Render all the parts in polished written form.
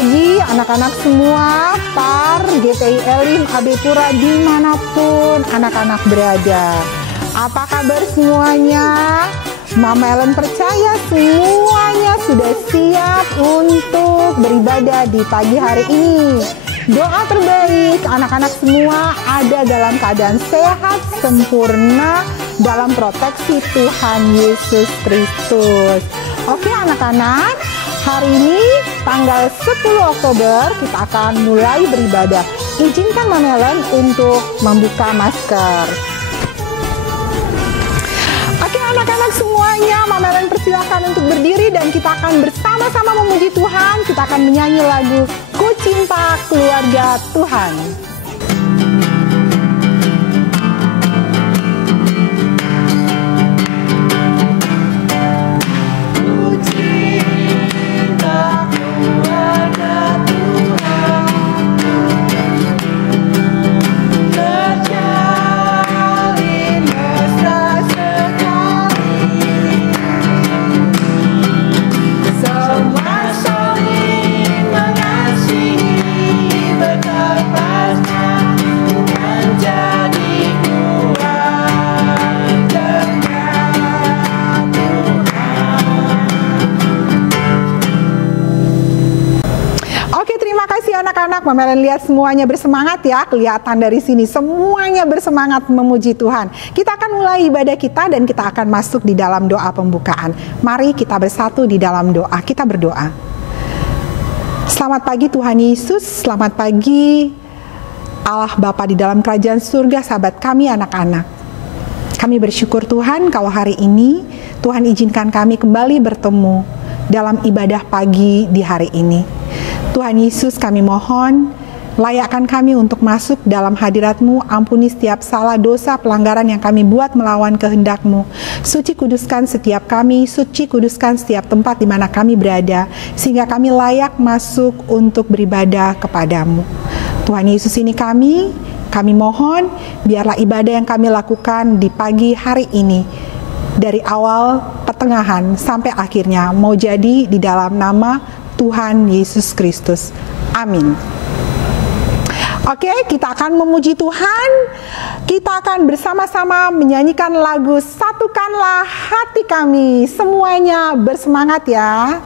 pagi anak-anak semua, Par, GPI Elim, AB Pura, dimanapun anak-anak berada. Apa kabar semuanya? Mama Ellen percaya semuanya sudah siap untuk beribadah di pagi hari ini. Doa terbaik anak-anak semua ada dalam keadaan sehat, sempurna, dalam proteksi Tuhan Yesus Kristus. Oke anak-anak, hari ini tanggal 10 Oktober kita akan mulai beribadah. Izinkan Mama Ellen untuk membuka masker. Oke anak-anak semuanya, Mama Ellen persilakan untuk berdiri dan kita akan bersama-sama memuji Tuhan. Kita akan menyanyi lagu Ku Cinta Keluarga Tuhan. Anak-anak, Mama Ellen lihat semuanya bersemangat ya, kelihatan dari sini semuanya bersemangat memuji Tuhan. Kita akan mulai ibadah kita dan kita akan masuk di dalam doa pembukaan. Mari kita bersatu di dalam doa, kita berdoa. Selamat pagi Tuhan Yesus, selamat pagi Allah Bapa di dalam kerajaan surga, sahabat kami anak-anak. Kami bersyukur Tuhan kalau hari ini Tuhan izinkan kami kembali bertemu dalam ibadah pagi di hari ini. Tuhan Yesus, kami mohon, layakkan kami untuk masuk dalam hadirat-Mu, ampuni setiap salah dosa pelanggaran yang kami buat melawan kehendak-Mu. Suci kuduskan setiap kami, suci kuduskan setiap tempat di mana kami berada, sehingga kami layak masuk untuk beribadah kepadamu. Tuhan Yesus, ini kami mohon, biarlah ibadah yang kami lakukan di pagi hari ini, dari awal, pertengahan, sampai akhirnya, mau jadi di dalam nama Tuhan Yesus Kristus. Amin. Oke, kita akan memuji Tuhan. Kita akan bersama-sama menyanyikan lagu Satukanlah Hati Kami. Semuanya bersemangat ya.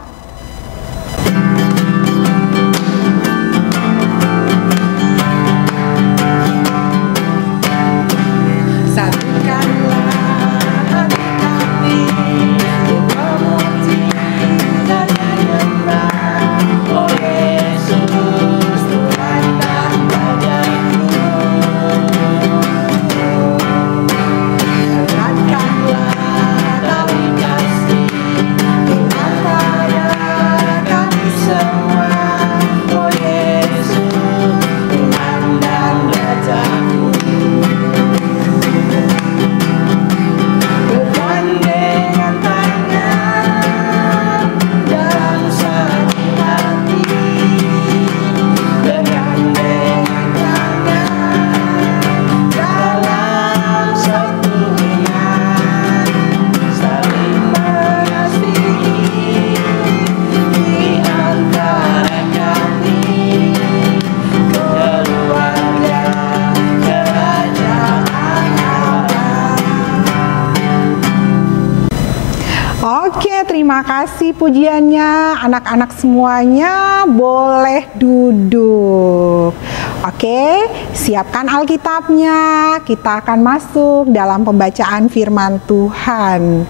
Terima kasih pujiannya. Anak-anak semuanya boleh duduk. Oke, siapkan Alkitabnya. Kita akan masuk dalam pembacaan firman Tuhan.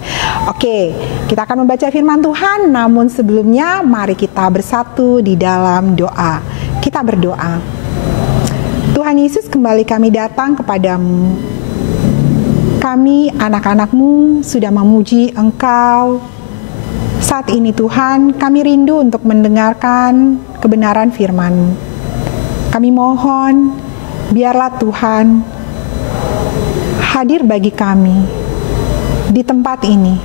Oke, kita akan membaca firman Tuhan. Namun sebelumnya mari kita bersatu di dalam doa. Kita berdoa. Tuhan Yesus, kembali kami datang kepadamu. Kami anak-anak-Mu sudah memuji Engkau. Saat ini Tuhan, kami rindu untuk mendengarkan kebenaran firman-Mu. Kami mohon, biarlah Tuhan hadir bagi kami di tempat ini,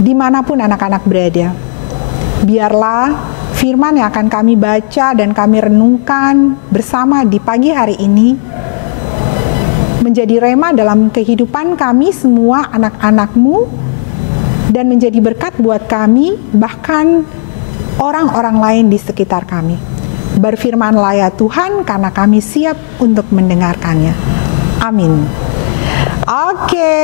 dimanapun anak-anak berada. Biarlah firman yang akan kami baca dan kami renungkan bersama di pagi hari ini menjadi rema dalam kehidupan kami semua anak-anak-Mu, dan menjadi berkat buat kami, bahkan orang-orang lain di sekitar kami. Berfirmanlah ya Tuhan, karena kami siap untuk mendengarkannya. Amin. Oke,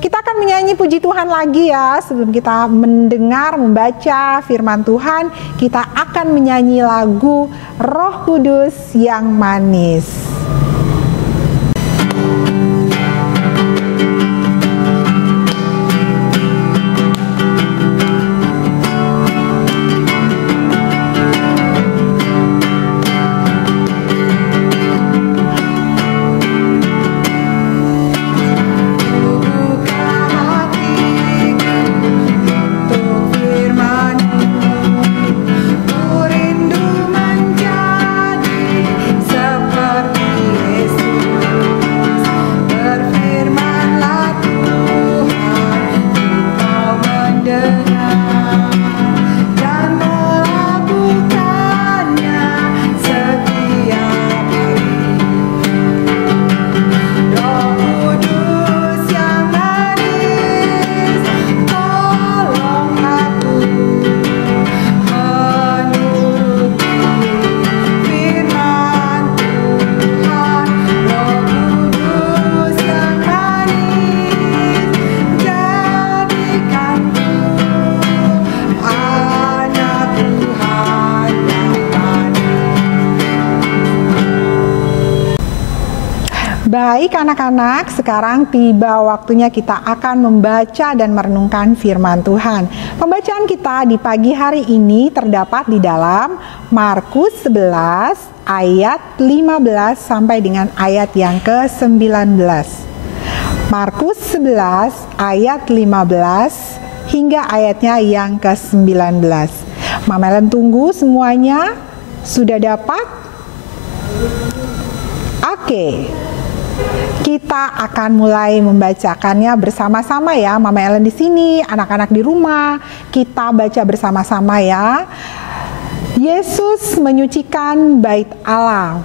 kita akan menyanyi puji Tuhan lagi ya. Sebelum kita mendengar, membaca firman Tuhan, kita akan menyanyi lagu Roh Kudus yang manis. Baik anak-anak, sekarang tiba waktunya kita akan membaca dan merenungkan firman Tuhan. Pembacaan kita di pagi hari ini terdapat di dalam Markus 11 ayat 15 sampai dengan ayat yang ke-19. Markus 11 ayat 15 hingga ayatnya yang ke-19. Mama Ellen tunggu semuanya. Sudah dapat? Oke. Kita akan mulai membacakannya bersama-sama ya. Mama Ellen di sini, anak-anak di rumah, kita baca bersama-sama ya. Yesus menyucikan bait Allah.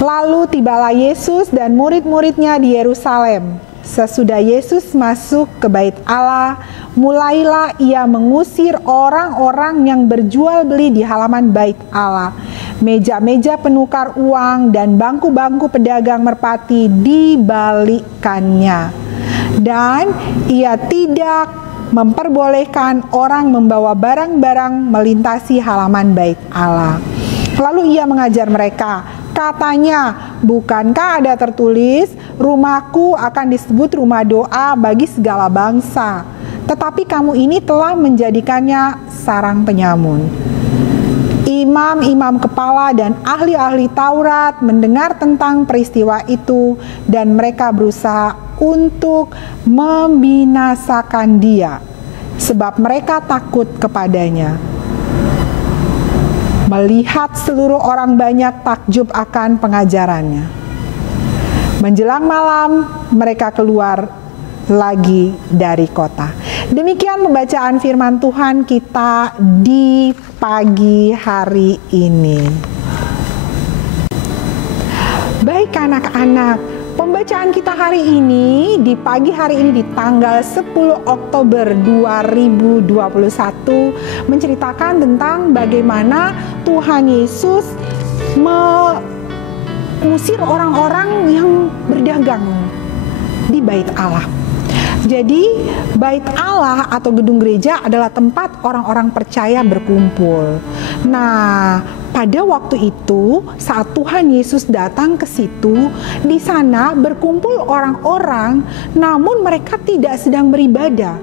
Lalu tibalah Yesus dan murid-muridnya di Yerusalem. Sesudah Yesus masuk ke bait Allah, mulailah ia mengusir orang-orang yang berjual beli di halaman bait Allah. Meja-meja penukar uang dan bangku-bangku pedagang merpati dibalikkannya. Dan ia tidak memperbolehkan orang membawa barang-barang melintasi halaman bait Allah. Lalu ia mengajar mereka, katanya, bukankah ada tertulis, rumahku akan disebut rumah doa bagi segala bangsa, tetapi kamu ini telah menjadikannya sarang penyamun. Imam-imam kepala dan ahli-ahli Taurat mendengar tentang peristiwa itu dan mereka berusaha untuk membinasakan dia, sebab mereka takut kepadanya. Melihat seluruh orang banyak takjub akan pengajarannya. Menjelang malam, mereka keluar lagi dari kota. Demikian pembacaan firman Tuhan kita di pagi hari ini. Baik anak-anak, pembacaan kita hari ini di pagi hari ini di tanggal 10 Oktober 2021 menceritakan tentang bagaimana Tuhan Yesus mengusir orang-orang yang berdagang di bait Allah. Jadi bait Allah atau gedung gereja adalah tempat orang-orang percaya berkumpul. Nah, pada waktu itu saat Tuhan Yesus datang ke situ, di sana berkumpul orang-orang, namun mereka tidak sedang beribadah.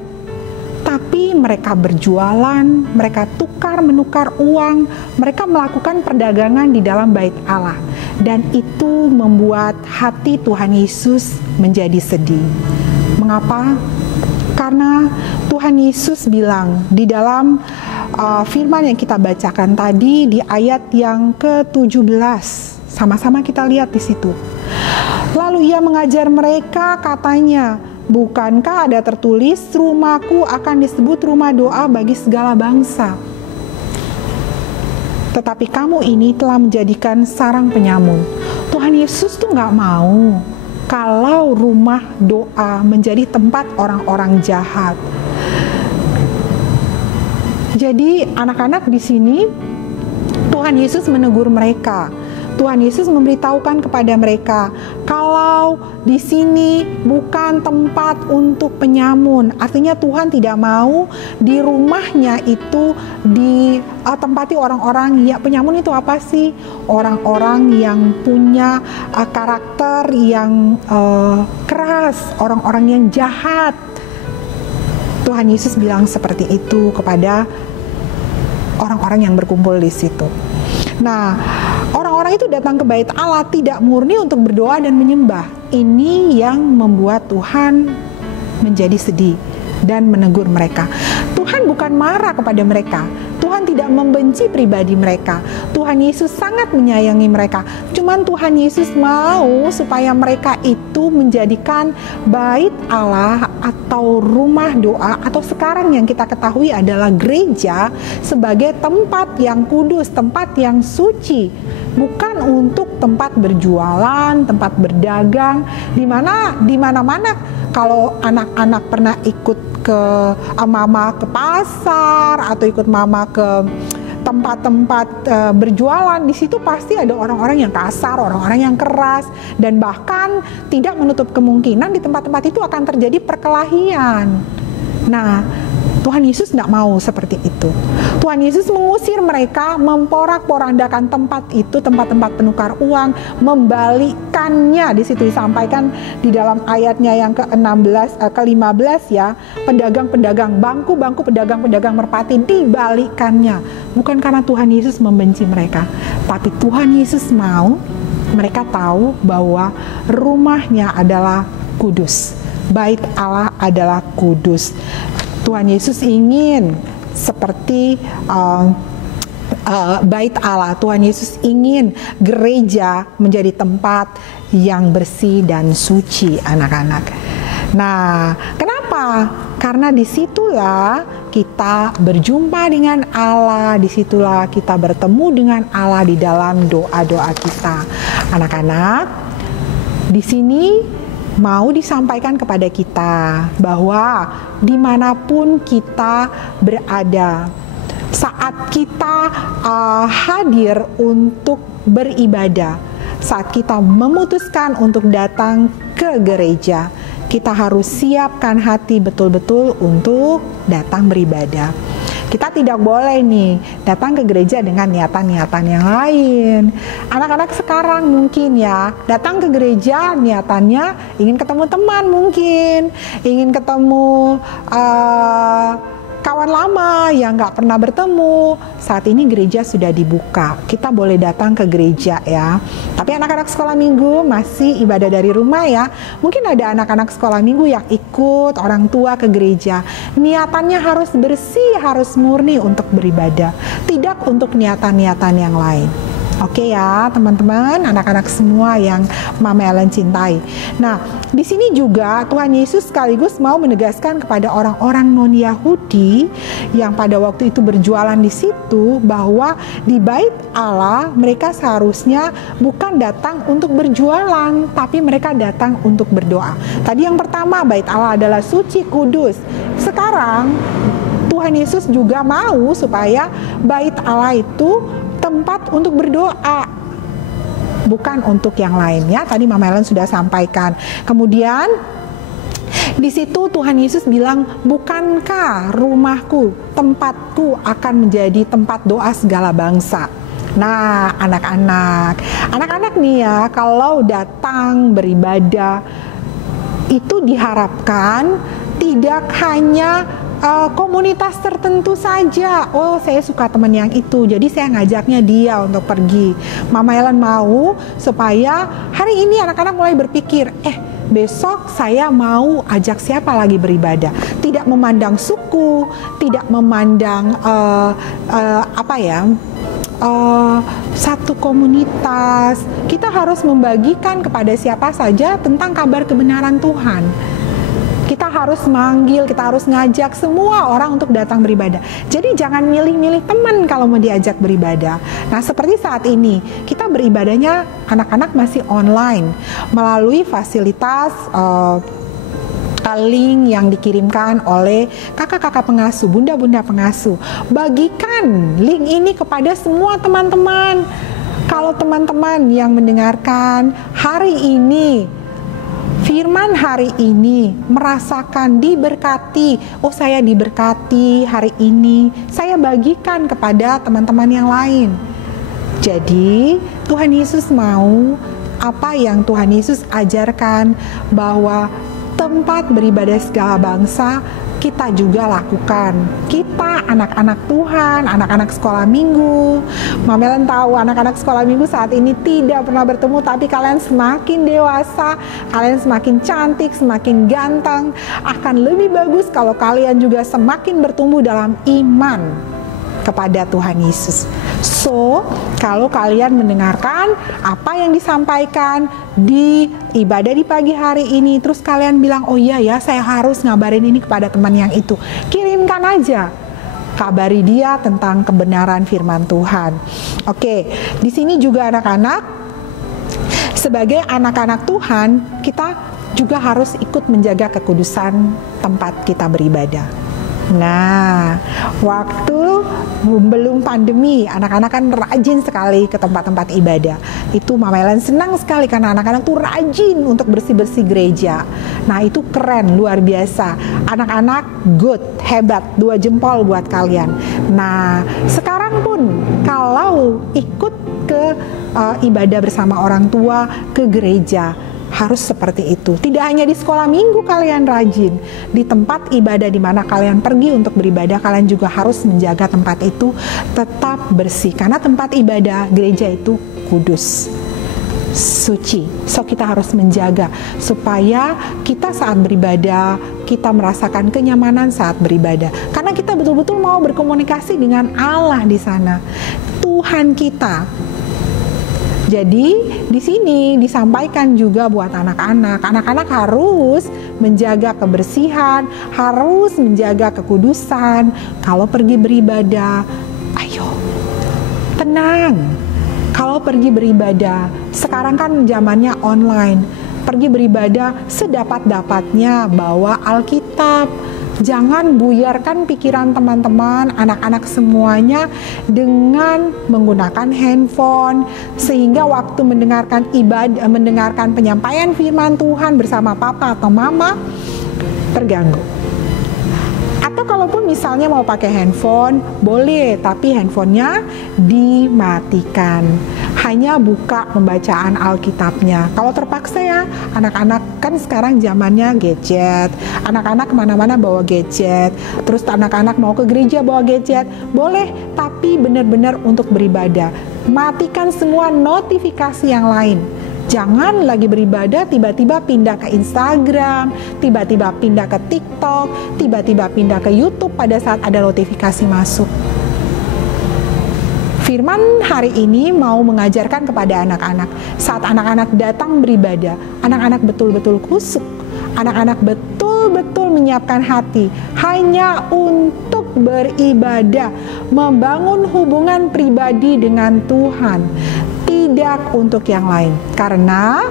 Tapi mereka berjualan, mereka tukar-menukar uang, mereka melakukan perdagangan di dalam bait Allah. Dan itu membuat hati Tuhan Yesus menjadi sedih. Mengapa? Karena Tuhan Yesus bilang di dalam firman yang kita bacakan tadi di ayat yang ke-17. Sama-sama kita lihat di situ. Lalu ia mengajar mereka, katanya, bukankah ada tertulis, rumahku akan disebut rumah doa bagi segala bangsa. Tetapi kamu ini telah menjadikan sarang penyamun. Tuhan Yesus tuh gak mau kalau rumah doa menjadi tempat orang-orang jahat. Jadi anak-anak di sini Tuhan Yesus menegur mereka. Tuhan Yesus memberitahukan kepada mereka kalau di sini bukan tempat untuk penyamun. Artinya Tuhan tidak mau di rumahnya itu ditempati orang-orang ya, penyamun itu apa sih? Orang-orang yang punya karakter yang keras, orang-orang yang jahat. Tuhan Yesus bilang seperti itu kepada orang-orang yang berkumpul di situ. Nah, orang-orang itu datang ke bait Allah tidak murni untuk berdoa dan menyembah. Ini yang membuat Tuhan menjadi sedih dan menegur mereka. Tuhan bukan marah kepada mereka. Tuhan tidak membenci pribadi mereka. Tuhan Yesus sangat menyayangi mereka. Cuman Tuhan Yesus mau supaya mereka itu menjadikan bait Allah atau rumah doa, atau sekarang yang kita ketahui adalah gereja, sebagai tempat yang kudus, tempat yang suci. Bukan untuk tempat berjualan, tempat berdagang, di mana-mana. Kalau anak-anak pernah ikut ke mama ke pasar atau ikut mama ke tempat-tempat berjualan, di situ pasti ada orang-orang yang kasar, orang-orang yang keras, dan bahkan tidak menutup kemungkinan di tempat-tempat itu akan terjadi perkelahian. Nah, Tuhan Yesus tidak mau seperti itu. Tuhan Yesus mengusir mereka, memporak-porandakan tempat itu, tempat-tempat penukar uang, membalikkannya. Di situ disampaikan di dalam ayatnya yang ke-15 ya, pedagang-pedagang, bangku-bangku pedagang-pedagang merpati dibalikkannya. Bukan karena Tuhan Yesus membenci mereka, tapi Tuhan Yesus mau mereka tahu bahwa rumahnya adalah kudus. Bait Allah adalah kudus. Tuhan Yesus ingin seperti bait Allah. Tuhan Yesus ingin gereja menjadi tempat yang bersih dan suci, anak-anak. Nah, kenapa? Karena disitulah kita berjumpa dengan Allah, disitulah kita bertemu dengan Allah di dalam doa-doa kita. Anak-anak, di sini mau disampaikan kepada kita bahwa dimanapun kita berada, saat kita hadir untuk beribadah, saat kita memutuskan untuk datang ke gereja, kita harus siapkan hati betul-betul untuk datang beribadah. Kita tidak boleh nih datang ke gereja dengan niatan-niatan yang lain. Anak-anak sekarang mungkin ya datang ke gereja niatannya ingin ketemu teman, mungkin ingin ketemu kawan lama yang gak pernah bertemu. Saat ini gereja sudah dibuka, kita boleh datang ke gereja ya. Tapi anak-anak sekolah minggu masih ibadah dari rumah ya. Mungkin ada anak-anak sekolah minggu yang ikut orang tua ke gereja. Niatannya harus bersih, harus murni untuk beribadah, tidak untuk niatan-niatan yang lain. Oke ya teman-teman, anak-anak semua yang Mama Ellen cintai. Nah, di sini juga Tuhan Yesus sekaligus mau menegaskan kepada orang-orang non-Yahudi yang pada waktu itu berjualan di situ, bahwa di bait Allah mereka seharusnya bukan datang untuk berjualan, tapi mereka datang untuk berdoa. Tadi yang pertama, bait Allah adalah suci, kudus. Sekarang Tuhan Yesus juga mau supaya bait Allah itu tempat untuk berdoa, bukan untuk yang lainnya. Tadi Mama Ellen sudah sampaikan. Kemudian di situ Tuhan Yesus bilang, bukankah rumahku, tempatku akan menjadi tempat doa segala bangsa. Nah, anak-anak nih ya, kalau datang beribadah itu diharapkan tidak hanya komunitas tertentu saja. Oh, saya suka teman yang itu, jadi saya ngajaknya dia untuk pergi. Mama Ellen mau supaya hari ini anak-anak mulai berpikir, besok saya mau ajak siapa lagi beribadah. Tidak memandang suku, tidak memandang satu komunitas. Kita harus membagikan kepada siapa saja tentang kabar kebenaran Tuhan. Kita harus manggil, kita harus ngajak semua orang untuk datang beribadah. Jadi jangan milih-milih teman kalau mau diajak beribadah. Nah, seperti saat ini, kita beribadahnya anak-anak masih online melalui fasilitas link yang dikirimkan oleh kakak-kakak pengasuh, bunda-bunda pengasuh. Bagikan link ini kepada semua teman-teman. Kalau teman-teman yang mendengarkan hari ini, firman hari ini, merasakan diberkati, oh saya diberkati hari ini, saya bagikan kepada teman-teman yang lain. Jadi Tuhan Yesus mau apa yang Tuhan Yesus ajarkan, bahwa tempat beribadah segala bangsa kita juga lakukan. Kita anak-anak Tuhan, anak-anak sekolah minggu. Mama Ellen tahu anak-anak sekolah minggu saat ini tidak pernah bertemu, tapi kalian semakin dewasa, kalian semakin cantik, semakin ganteng. Akan lebih bagus kalau kalian juga semakin bertumbuh dalam iman kepada Tuhan Yesus. So, kalau kalian mendengarkan apa yang disampaikan di ibadah di pagi hari ini, terus kalian bilang, oh iya ya, saya harus ngabarin ini kepada teman yang itu, kirimkan aja, kabari dia tentang kebenaran firman Tuhan. Oke, di sini juga anak-anak, sebagai anak-anak Tuhan, kita juga harus ikut menjaga kekudusan tempat kita beribadah. Nah, waktu belum pandemi, anak-anak kan rajin sekali ke tempat-tempat ibadah. Itu Mama Ellen senang sekali karena anak-anak tuh rajin untuk bersih-bersih gereja. Nah, itu keren, luar biasa. Anak-anak good, hebat, 2 jempol buat kalian. Nah, sekarang pun kalau ikut ke ibadah bersama orang tua ke gereja, harus seperti itu. Tidak hanya di sekolah minggu kalian rajin, di tempat ibadah di mana kalian pergi untuk beribadah, kalian juga harus menjaga tempat itu tetap bersih. Karena tempat ibadah gereja itu kudus, suci. So kita harus menjaga supaya kita saat beribadah, kita merasakan kenyamanan saat beribadah. Karena kita betul-betul mau berkomunikasi dengan Allah di sana, Tuhan kita. Jadi di sini disampaikan juga buat anak-anak. Anak-anak harus menjaga kebersihan, harus menjaga kekudusan. Kalau pergi beribadah, ayo tenang. Kalau pergi beribadah, sekarang kan zamannya online. Pergi beribadah sedapat-dapatnya, bawa Alkitab. Jangan buyarkan pikiran teman-teman, anak-anak semuanya dengan menggunakan handphone, sehingga waktu mendengarkan ibadah, mendengarkan penyampaian firman Tuhan bersama papa atau mama terganggu. Atau kalaupun misalnya mau pakai handphone, boleh, tapi handphonenya dimatikan. Hanya buka pembacaan Alkitabnya. Kalau terpaksa ya, anak-anak kan sekarang zamannya gadget. Anak-anak kemana-mana bawa gadget. Terus anak-anak mau ke gereja bawa gadget. Boleh, tapi benar-benar untuk beribadah. Matikan semua notifikasi yang lain. Jangan lagi beribadah tiba-tiba pindah ke Instagram, tiba-tiba pindah ke TikTok, tiba-tiba pindah ke YouTube pada saat ada notifikasi masuk. Firman hari ini mau mengajarkan kepada anak-anak, saat anak-anak datang beribadah, anak-anak betul-betul kusuk, anak-anak betul-betul menyiapkan hati hanya untuk beribadah, membangun hubungan pribadi dengan Tuhan, tidak untuk yang lain. Karena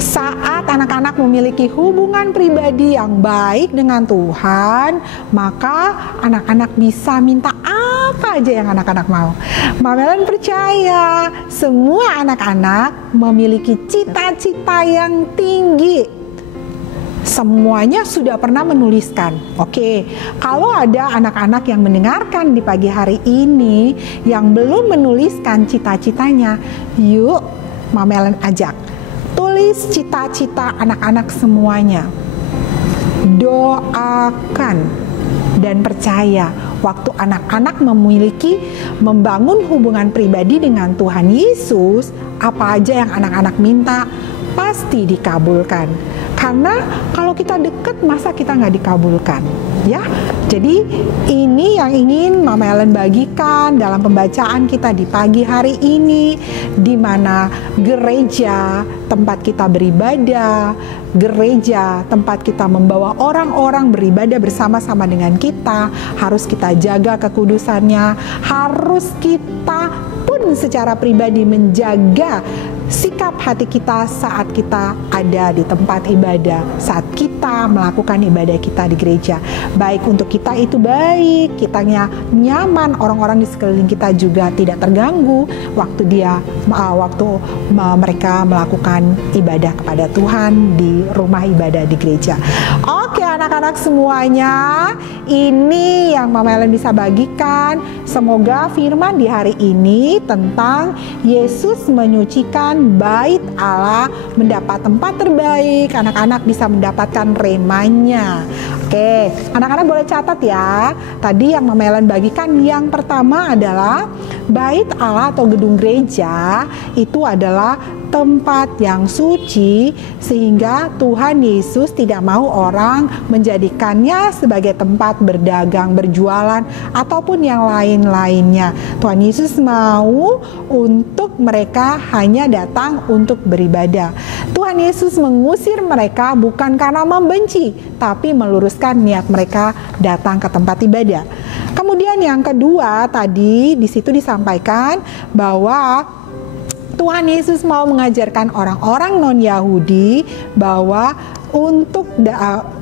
saat anak-anak memiliki hubungan pribadi yang baik dengan Tuhan, maka anak-anak bisa minta apa aja yang anak-anak mau. Mama Ellen percaya semua anak-anak memiliki cita-cita yang tinggi. Semuanya sudah pernah menuliskan. Oke, kalau ada anak-anak yang mendengarkan di pagi hari ini yang belum menuliskan cita-citanya, yuk Mama Ellen ajak, tulis cita-cita anak-anak semuanya. Doakan dan percaya waktu anak-anak membangun hubungan pribadi dengan Tuhan Yesus, apa aja yang anak-anak minta pasti dikabulkan. Karena kalau kita deket, masa kita nggak dikabulkan, ya? Jadi ini yang ingin Mama Ellen bagikan dalam pembacaan kita di pagi hari ini, di mana gereja tempat kita beribadah, gereja tempat kita membawa orang-orang beribadah bersama-sama dengan kita, harus kita jaga kekudusannya, harus kita pun secara pribadi menjaga sikap hati kita saat kita ada di tempat ibadah, saat kita melakukan ibadah kita di gereja. Baik untuk kita itu baik, kitanya nyaman, orang-orang di sekeliling kita juga tidak terganggu waktu mereka melakukan ibadah kepada Tuhan di rumah ibadah di gereja. Oke anak-anak semuanya, ini yang Mama Ellen bisa bagikan. Semoga firman di hari ini tentang Yesus menyucikan bait Allah mendapat tempat terbaik, anak-anak bisa mendapatkan remanya. Oke, anak-anak boleh catat ya. Tadi yang Mama Ellen bagikan yang pertama adalah bait Allah atau gedung gereja itu adalah tempat yang suci, sehingga Tuhan Yesus tidak mau orang menjadikannya sebagai tempat berdagang, berjualan, ataupun yang lain-lainnya. Tuhan Yesus mau untuk mereka hanya datang untuk beribadah. Tuhan Yesus mengusir mereka bukan karena membenci, tapi meluruskan niat mereka datang ke tempat ibadah. Kemudian yang kedua tadi di situ disampaikan bahwa Tuhan Yesus mau mengajarkan orang-orang non-Yahudi bahwa untuk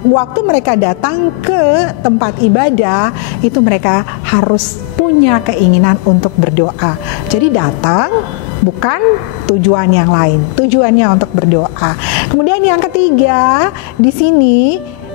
waktu mereka datang ke tempat ibadah itu mereka harus punya keinginan untuk berdoa. Jadi datang bukan tujuan yang lain, tujuannya untuk berdoa. Kemudian yang ketiga di sini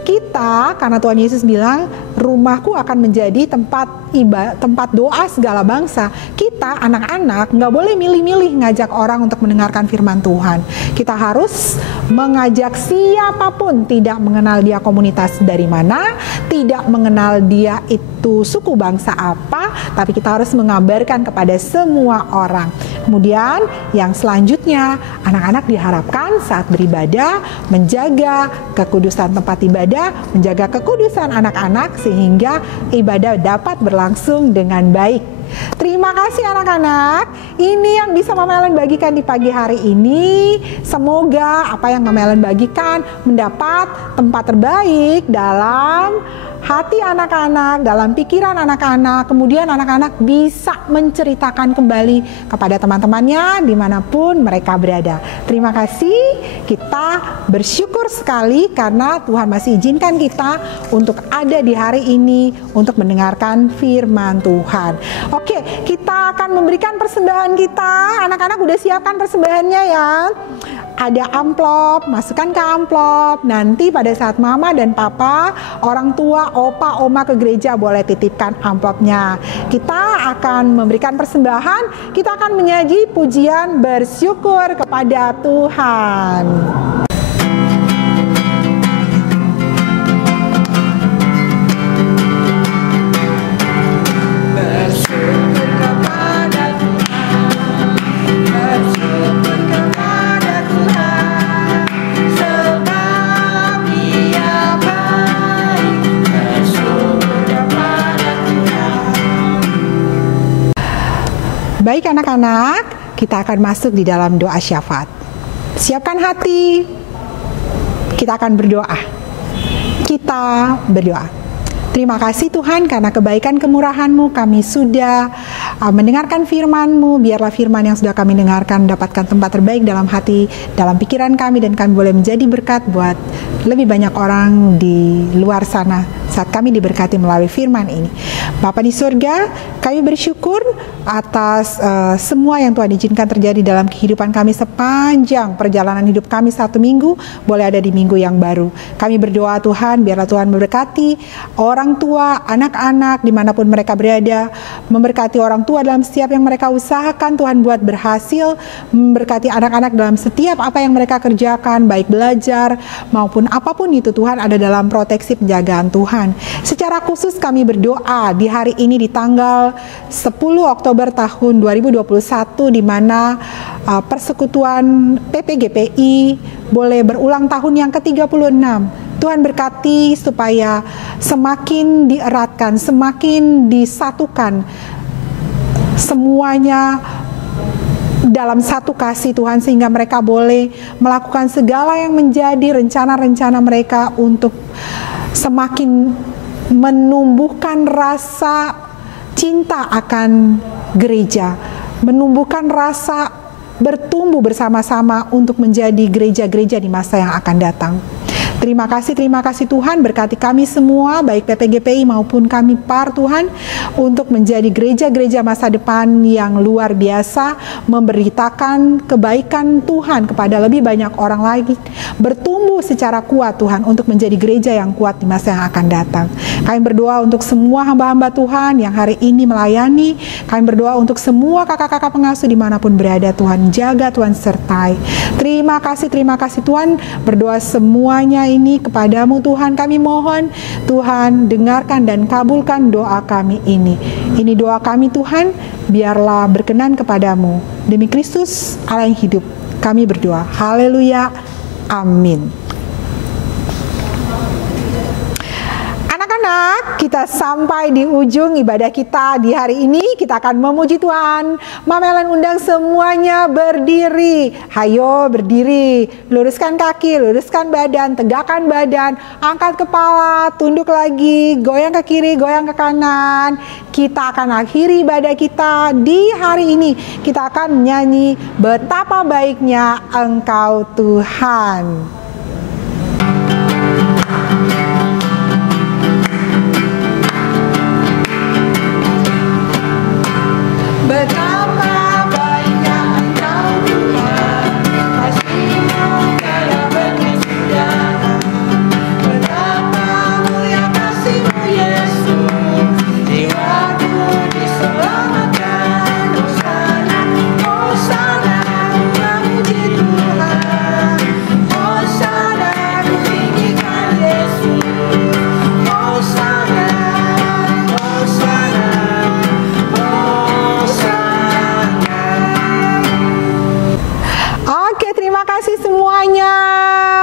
kita, karena Tuhan Yesus bilang rumahku akan menjadi tempat doa segala bangsa. Kita anak-anak nggak boleh milih-milih ngajak orang untuk mendengarkan firman Tuhan. Kita harus mengajak siapapun, tidak mengenal dia komunitas dari mana, tidak mengenal dia itu suku bangsa apa, tapi kita harus mengabarkan kepada semua orang. Kemudian yang selanjutnya, anak-anak diharapkan saat beribadah menjaga kekudusan tempat ibadah, menjaga kekudusan anak-anak sehingga ibadah dapat berlangsung dengan baik. Terima kasih anak-anak. Ini yang bisa Mama Ellen bagikan di pagi hari ini. Semoga apa yang Mama Ellen bagikan mendapat tempat terbaik dalam hati anak-anak, dalam pikiran anak-anak. Kemudian anak-anak bisa menceritakan kembali kepada teman-temannya dimanapun mereka berada. Terima kasih. Kita bersyukur sekali karena Tuhan masih izinkan kita untuk ada di hari ini untuk mendengarkan firman Tuhan. Oke, kita akan memberikan persembahan kita. Anak-anak udah siapkan persembahannya ya. Ada amplop, masukkan ke amplop. Nanti pada saat mama dan papa, orang tua, opa, oma ke gereja boleh titipkan amplopnya. Kita akan memberikan persembahan, kita akan menyaji pujian bersyukur kepada Tuhan. Baik anak-anak, kita akan masuk di dalam doa syafaat. Siapkan hati, kita akan berdoa. Kita berdoa. Terima kasih Tuhan karena kebaikan kemurahan-Mu kami sudah mendengarkan firman-Mu. Biarlah firman yang sudah kami dengarkan mendapatkan tempat terbaik dalam hati, dalam pikiran kami, dan kami boleh menjadi berkat buat lebih banyak orang di luar sana saat kami diberkati melalui firman ini. Bapa di surga, kami bersyukur atas semua yang Tuhan izinkan terjadi dalam kehidupan kami sepanjang perjalanan hidup kami satu minggu, boleh ada di minggu yang baru. Kami berdoa Tuhan, biarlah Tuhan memberkati orang tua, anak-anak dimanapun mereka berada, memberkati orang tua dalam setiap yang mereka usahakan, Tuhan buat berhasil, memberkati anak-anak dalam setiap apa yang mereka kerjakan, baik belajar maupun apapun itu Tuhan ada dalam proteksi penjagaan Tuhan. Secara khusus kami berdoa di hari ini di tanggal 10 Oktober tahun 2021 di mana persekutuan PPGPI boleh berulang tahun yang ke-36. Tuhan berkati supaya semakin dieratkan, semakin disatukan semuanya dalam satu kasih Tuhan, sehingga mereka boleh melakukan segala yang menjadi rencana-rencana mereka untuk semakin menumbuhkan rasa cinta akan gereja, menumbuhkan rasa bertumbuh bersama-sama untuk menjadi gereja-gereja di masa yang akan datang. Terima kasih Tuhan, berkati kami semua, baik PPGPI maupun kami PAR Tuhan, untuk menjadi gereja-gereja masa depan yang luar biasa, memberitakan kebaikan Tuhan kepada lebih banyak orang lagi, bertumbuh secara kuat Tuhan, untuk menjadi gereja yang kuat di masa yang akan datang. Kami berdoa untuk semua hamba-hamba Tuhan yang hari ini melayani, kami berdoa untuk semua kakak-kakak pengasuh dimanapun berada, Tuhan jaga, Tuhan sertai. Terima kasih Tuhan, berdoa semuanya ini kepadamu Tuhan, kami mohon Tuhan dengarkan dan kabulkan doa kami ini. Ini doa kami Tuhan, biarlah berkenan kepadamu. Demi Kristus Allah yang hidup kami berdoa. Haleluya, amin. Anak-anak, kita sampai di ujung ibadah kita di hari ini. Kita akan memuji Tuhan. Mama Ellen undang semuanya berdiri. Hayo berdiri, luruskan kaki, luruskan badan, tegakkan badan, angkat kepala, tunduk lagi, goyang ke kiri, goyang ke kanan. Kita akan akhiri ibadah kita di hari ini. Kita akan menyanyi betapa baiknya Engkau Tuhan. Betapa baiknya Engkau Tuhan, kasih-Mu tiada berkesudahan. Betapa mulia kasih-Mu Yesus, jiwaku diselamatkan. Hosana, Hosana, memuji Tuhan. Hosana, tinggikan Yesus. Hosana, Hosana. Oke, terima kasih semuanya.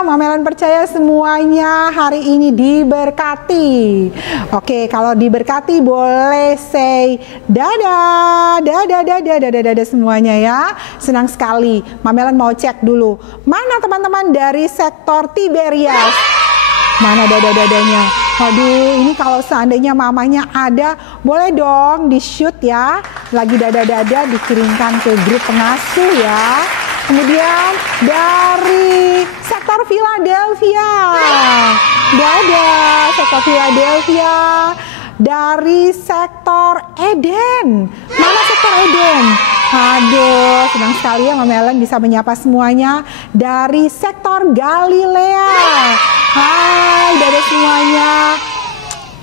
Mama Ellen percaya semuanya hari ini diberkati. Oke, kalau diberkati boleh say dadah, dadah, dadah, dadah, dadah semuanya ya. Senang sekali. Mama Ellen mau cek dulu. Mana teman-teman dari sektor Tiberias? Mana dada-dadanya? Aduh, ini kalau seandainya mamanya ada, boleh dong di-shoot ya. Lagi dada-dada dikirimkan ke grup pengasuh ya. Kemudian dari sektor Philadelphia, dadah sektor Philadelphia. Dari sektor Eden, mana sektor Eden? Aduh, senang sekali ya Mama Ellen bisa menyapa semuanya. Dari sektor Galilea, hai dadah semuanya.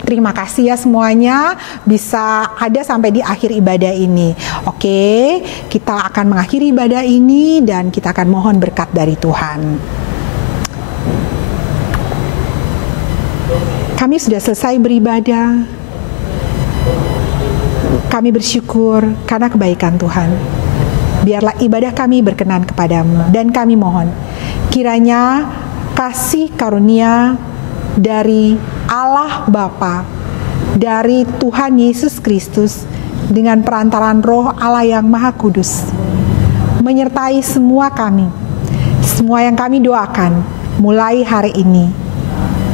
Terima kasih ya semuanya bisa ada sampai di akhir ibadah ini. Oke, kita akan mengakhiri ibadah ini dan kita akan mohon berkat dari Tuhan. Kami sudah selesai beribadah. Kami bersyukur karena kebaikan Tuhan. Biarlah ibadah kami berkenan kepadamu dan kami mohon kiranya kasih karunia dari Allah Bapa, dari Tuhan Yesus Kristus, dengan perantaraan Roh Allah yang Maha Kudus, menyertai semua kami, semua yang kami doakan, mulai hari ini,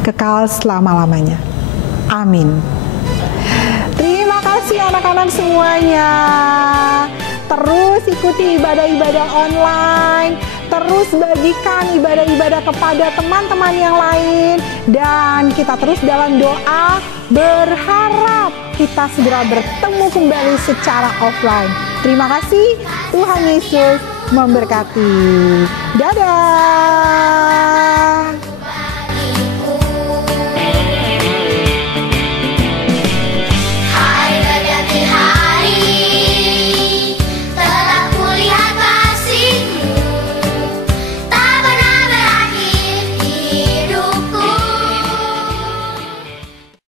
kekal selama-lamanya. Amin. Terima kasih anak-anak semuanya. Terus ikuti ibadah-ibadah online, terus bagikan ibadah-ibadah kepada teman-teman yang lain, dan kita terus dalam doa berharap kita segera bertemu kembali secara offline. Terima kasih, Tuhan Yesus memberkati. Dadah.